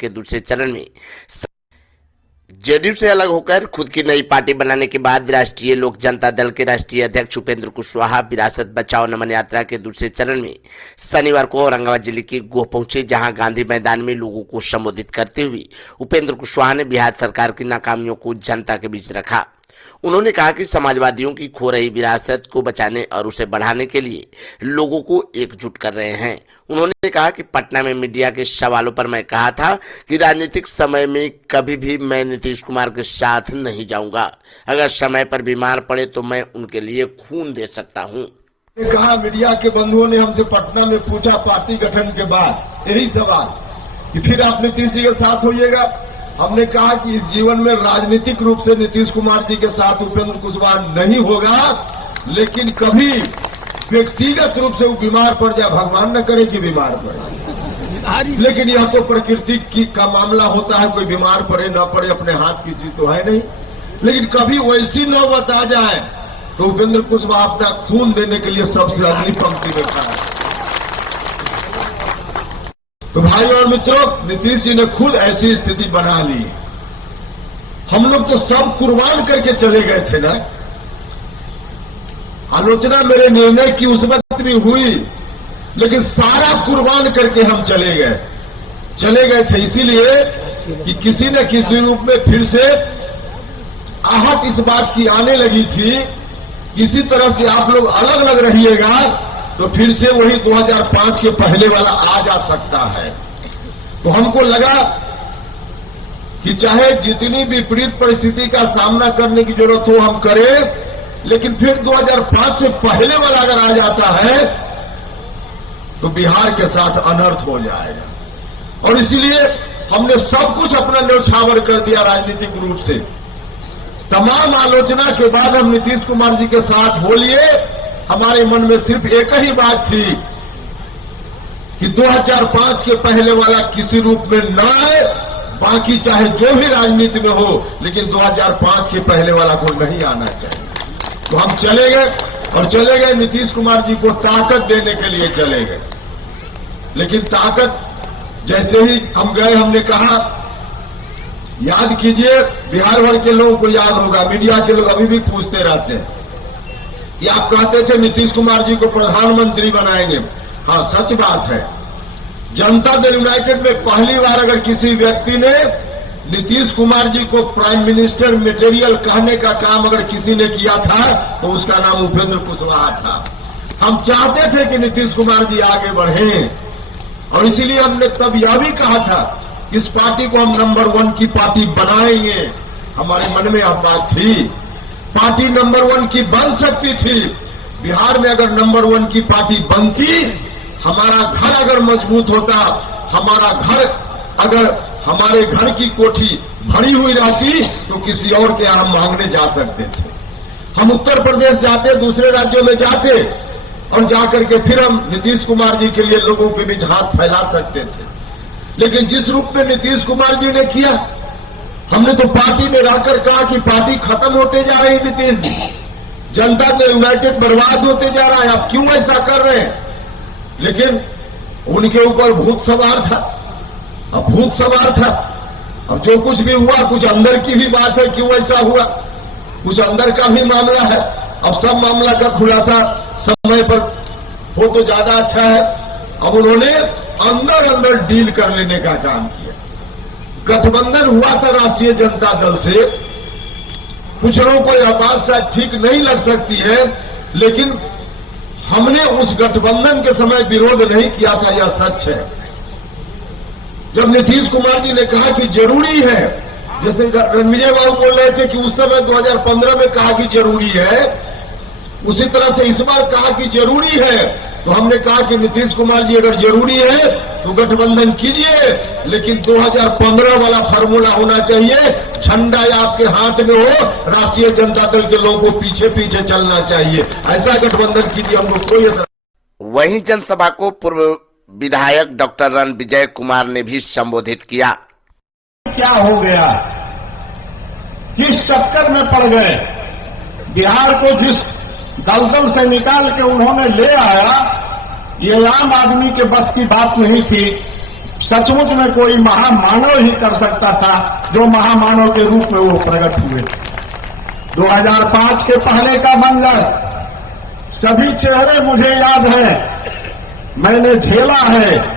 के दूसरे चरण में जेडीयू से अलग होकर खुद की नई पार्टी बनाने के बाद राष्ट्रीय लोक जनता दल के राष्ट्रीय अध्यक्ष उपेंद्र कुशवाहा विरासत बचाओ नमन यात्रा के दूसरे चरण में शनिवार को औरंगाबाद जिले के गोह पहुंचे, जहां गांधी मैदान में लोगों को संबोधित करते हुए उपेंद्र कुशवाहा ने बिहार सरकार की नाकामियों को जनता के बीच रखा। उन्होंने कहा कि समाजवादियों की खो रही विरासत को बचाने और उसे बढ़ाने के लिए लोगों को एकजुट कर रहे हैं। उन्होंने कहा कि पटना में मीडिया के सवालों पर मैं कहा था कि राजनीतिक समय में कभी भी मैं नीतीश कुमार के साथ नहीं जाऊंगा। अगर समय पर बीमार पड़े तो मैं उनके लिए खून दे सकता हूं। कहा मीडिया के बंधुओं ने हमसे पटना में पूछा पार्टी गठन के बाद यही सवाल कि फिर आप नीतीश जी के साथ होइएगा। हमने कहा कि इस जीवन में राजनीतिक रूप से नीतीश कुमार जी के साथ उपेंद्र कुशवाहा नहीं होगा, लेकिन कभी व्यक्तिगत रूप से वो बीमार पड़ जाए, भगवान न करे कि बीमार पड़े, लेकिन यह तो प्रकृति का मामला होता है, कोई बीमार पड़े न पड़े अपने हाथ की चीज तो है नहीं। लेकिन कभी वैसी नौबत आ जाए तो उपेंद्र कुशवाहा अपना खून देने के लिए सबसे अगली पंक्ति में खड़ा है। तो भाई और मित्रों, नीतीश जी ने खुद ऐसी स्थिति बना ली। हम लोग तो सब कुर्बान करके चले गए थे ना। आलोचना मेरे निर्णय की उस वक्त भी हुई, लेकिन सारा कुर्बान करके हम चले गए थे इसीलिए कि किसी न किसी रूप में फिर से आहट इस बात की आने लगी थी, किसी तरह से आप लोग अलग अलग रहिएगा तो फिर से वही 2005 के पहले वाला आ जा सकता है। तो हमको लगा कि चाहे जितनी विपरीत परिस्थिति का सामना करने की जरूरत हो हम करें, लेकिन फिर 2005 से पहले वाला अगर आ जाता है तो बिहार के साथ अनर्थ हो जाएगा। और इसीलिए हमने सब कुछ अपना न्यौछावर कर दिया राजनीतिक रूप से। तमाम आलोचना के बाद हम नीतीश कुमार जी के साथ हो लिए। हमारे मन में सिर्फ एक ही बात थी कि 2005 के पहले वाला किसी रूप में न आए, बाकी चाहे जो भी राजनीति में हो, लेकिन 2005 के पहले वाला को नहीं आना चाहिए। तो हम चले गए नीतीश कुमार जी को ताकत देने के लिए चले गए। लेकिन ताकत जैसे ही हम गए, हमने कहा, याद कीजिए, बिहार भर के लोगों को याद होगा, मीडिया के लोग अभी भी पूछते रहते हैं कि आप कहते थे नीतीश कुमार जी को प्रधानमंत्री बनाएंगे। हाँ, सच बात है। जनता दल यूनाइटेड में पहली बार अगर किसी व्यक्ति ने नीतीश कुमार जी को प्राइम मिनिस्टर मटेरियल कहने का काम अगर किसी ने किया था तो उसका नाम उपेंद्र कुशवाहा था। हम चाहते थे कि नीतीश कुमार जी आगे बढ़े और इसीलिए हमने तब यह भी कहा था कि इस पार्टी को हम नंबर 1 की पार्टी बनाएंगे। हमारे मन में यह बात थी, पार्टी नंबर 1 की बन सकती थी। बिहार में अगर नंबर 1 की पार्टी बनती, हमारा घर अगर मजबूत होता, हमारे घर की कोठी भरी हुई रहती तो किसी और के यहाँ मांगने जा सकते थे। हम उत्तर प्रदेश जाते, दूसरे राज्यों में जाते और जाकर के फिर हम नीतीश कुमार जी के लिए लोगों के बीच हाथ फैला सकते थे। लेकिन जिस रूप में नीतीश कुमार जी ने किया, हमने तो पार्टी में रहकर कहा कि पार्टी खत्म होते जा रही है नीतीश जी, जनता दल यूनाइटेड बर्बाद होते जा रहा है, आप क्यों ऐसा कर रहे हैं? लेकिन उनके ऊपर भूत सवार था। अब जो कुछ भी हुआ, कुछ अंदर की भी बात है, क्यों ऐसा हुआ, कुछ अंदर का भी मामला है। अब सब मामला का खुलासा समय पर हो तो ज्यादा अच्छा है। अब उन्होंने अंदर डील कर लेने का काम किया। गठबंधन हुआ था राष्ट्रीय जनता दल से। कुछ लोगों को यह बात शायद ठीक नहीं लग सकती है, लेकिन हमने उस गठबंधन के समय विरोध नहीं किया था, यह सच है। जब नीतीश कुमार जी ने कहा कि जरूरी है, जैसे रणविजय बाबू बोल रहे थे कि उस समय 2015 में कहा कि जरूरी है, उसी तरह से इस बार कहा कि जरूरी है, तो हमने कहा कि नीतीश कुमार जी अगर जरूरी है तो गठबंधन कीजिए, लेकिन 2015 वाला फार्मूला होना चाहिए। झंडा आपके हाथ में हो, राष्ट्रीय जनता दल के लोगों को पीछे पीछे चलना चाहिए, ऐसा गठबंधन कीजिए। हमको कोई वहीं जनसभा को पूर्व विधायक डॉक्टर रणविजय कुमार ने भी संबोधित किया। क्या हो गया, किस चक्कर में पड़ गए? बिहार को जिस दलदल से निकाल के उन्होंने ले आया, ये आम आदमी के बस की बात नहीं थी। सचमुच में कोई महामानव ही कर सकता था, जो महामानव के रूप में वो प्रकट हुए। 2005 के पहले का मंजर, सभी चेहरे मुझे याद है, मैंने झेला है।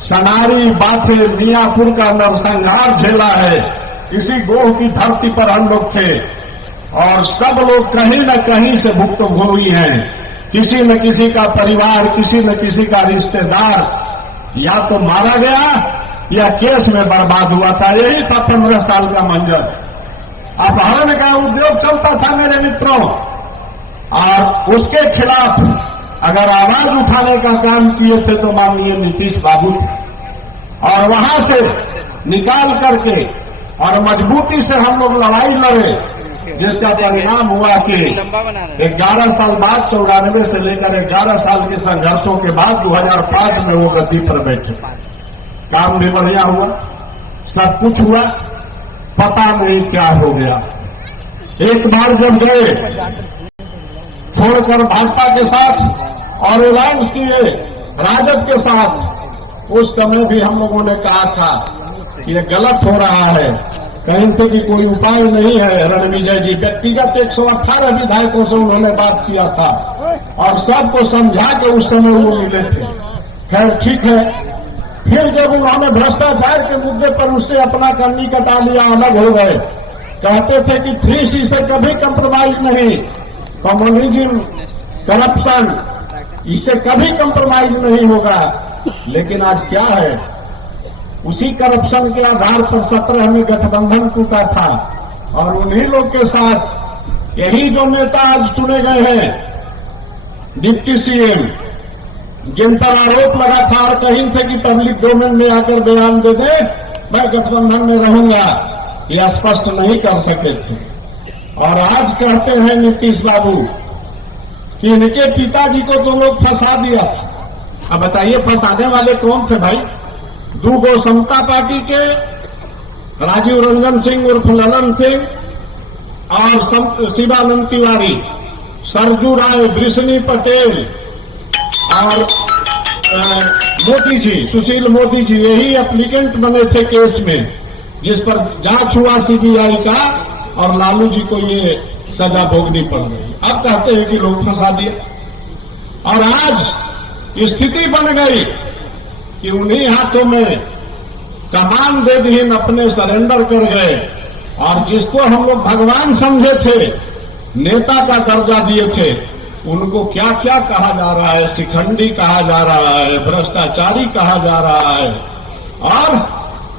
सनारी, बाथे, मियापुर का नरसंहार झेला है। इसी गोह की धरती पर हम लोग थे और सब लोग कहीं न कहीं से भुक्तभोगी हैं। किसी न किसी का परिवार, किसी न किसी का रिश्तेदार या तो मारा गया या केस में बर्बाद हुआ था। यही था 15 साल का मंजर। अपहरण का उद्योग चलता था मेरे मित्रों, और उसके खिलाफ अगर आवाज उठाने का काम किए थे तो माननीय नीतीश बाबू थे। और वहां से निकाल करके और मजबूती से हम लोग लड़ाई लड़े, जिसका परिणाम हुआ कि 11 साल बाद, 94 से लेकर 11 साल के संघर्षों के बाद 2005 में वो गद्दी पर बैठे। काम भी बढ़िया हुआ, सब कुछ हुआ, पता नहीं क्या हो गया। एक बार जब गए छोड़कर भाजपा के साथ और अलायंस किए राजद के साथ, उस समय भी हम लोगों ने कहा था कि ये गलत हो रहा है, कहीं थे कि कोई उपाय नहीं है। रणविजय जी व्यक्तिगत 118 विधायकों से उन्होंने बात किया था और सबको समझा के उस समय वो मिले थे। खैर ठीक है, फिर जब उन्होंने भ्रष्टाचार के मुद्दे पर उससे अपना कन्नी कटा लिया, अलग हो गए। कहते थे कि 3C से कभी कंप्रोमाइज नहीं, कम्युनिज्म, करप्शन, इससे कभी कंप्रोमाइज नहीं होगा। लेकिन आज क्या है, उसी करप्शन के आधार पर 17 में गठबंधन टूटा था और उन्हीं लोग के साथ यही जो नेता आज चुने गए हैं, डिप्टी सीएम, जिन पर आरोप लगा था और कहीं थे कि पब्लिक डोमेन में आकर बयान दे दे मैं गठबंधन में रहूंगा, यह स्पष्ट नहीं कर सके थे। और आज कहते हैं नीतीश बाबू कि इनके पिताजी को तो लोग फंसा दिया था। अब बताइए फंसाने वाले कौन थे भाई? दूगो समता पार्टी के राजीव रंजन सिंह उर्फ ललन सिंह और शिवानंद तिवारी, सरजू राय, वृष्णि पटेल और मोदी जी, सुशील मोदी जी, यही एप्लीकेंट बने थे केस में, जिस पर जांच हुआ सीबीआई का और लालू जी को ये सजा भोगनी पड़ रही। अब कहते हैं कि लोग फंसा दिए और आज स्थिति बन गई कि उन्हीं हाथों में कमान दे दी, अपने सरेंडर कर गए। और जिसको हम लोग भगवान समझे थे, नेता का दर्जा दिए थे, उनको क्या क्या कहा जा रहा है, शिखंडी कहा जा रहा है, भ्रष्टाचारी कहा जा रहा है और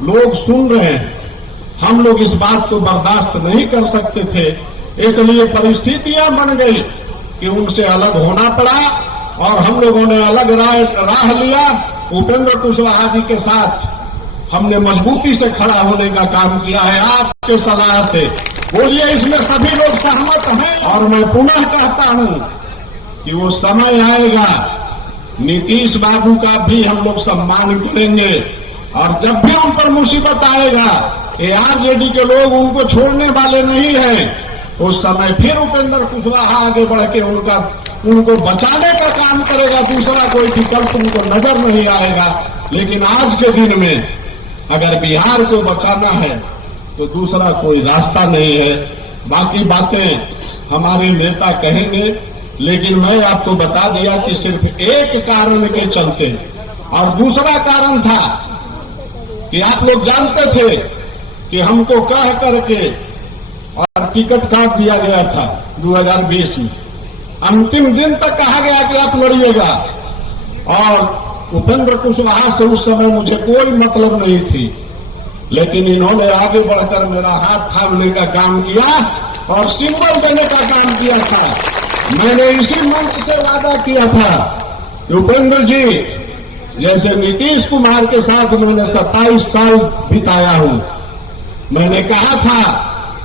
लोग सुन रहे हैं। हम लोग इस बात को बर्दाश्त नहीं कर सकते थे, इसलिए परिस्थितियां बन गई कि उनसे अलग होना पड़ा और हम लोगों ने अलग राह लिया। उपेंद्र कुशवाहा जी के साथ हमने मजबूती से खड़ा होने का काम किया है आपके सलाह से। बोलिए, इसमें सभी लोग सहमत हैं। और मैं पुनः कहता हूं कि वो समय आएगा, नीतीश बाबू का भी हम लोग सम्मान करेंगे और जब भी उन पर मुसीबत आएगा, आरजेडी के लोग उनको छोड़ने वाले नहीं हैं। उस समय फिर उपेंद्र कुशवाहा आगे बढ़ के उनको बचाने का काम करेगा, दूसरा कोई विकल्प उनको नजर नहीं आएगा। लेकिन आज के दिन में अगर बिहार को बचाना है तो दूसरा कोई रास्ता नहीं है। बाकी बातें हमारे नेता कहेंगे, लेकिन मैं आपको बता दिया कि सिर्फ एक कारण के चलते, और दूसरा कारण था कि आप लोग जानते थे कि हमको कह करके और टिकट काट दिया गया था 2020 में। अंतिम दिन तक कहा गया कि आप लड़िएगा और उपेंद्र कुशवाहा से उस समय मुझे कोई मतलब नहीं थी, लेकिन इन्होंने आगे बढ़कर मेरा हाथ थामने का काम किया और सिंबल देने का काम किया था। मैंने इसी मंच से वादा किया था कि उपेंद्र जी, जैसे नीतीश कुमार के साथ मैंने 27 साल बिताया हूं, मैंने कहा था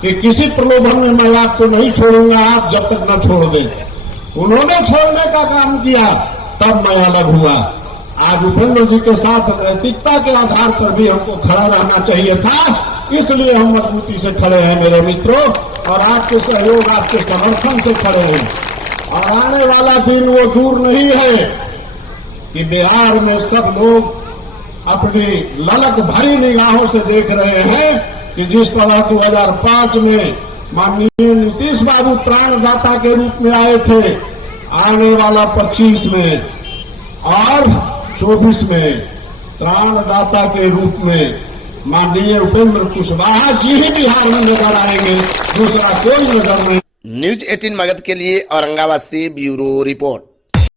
कि किसी प्रलोभन में मैं आपको नहीं छोड़ूंगा आप जब तक न छोड़ दें। उन्होंने छोड़ने का काम किया, तब मैं अलग हुआ। आज उपेंद्र जी के साथ नैतिकता के आधार पर भी हमको खड़ा रहना चाहिए था, इसलिए हम मजबूती से खड़े हैं मेरे मित्रों, और आपके सहयोग, आपके समर्थन से खड़े हैं। और आने वाला दिन वो दूर नहीं है कि बिहार में सब लोग अपनी ललक भरी निगाहों से देख रहे हैं कि जिस तरह 2005 में माननीय नीतीश बाबू त्राणदाता के रूप में आए थे, आने वाला 25 में और 24 में त्राणदाता के रूप में माननीय उपेंद्र कुशवाहा जी ही बिहार में नजर आएंगे, दूसरा कोई नजर नहीं। न्यूज 18 मगध के लिए औरंगाबाद से ब्यूरो रिपोर्ट।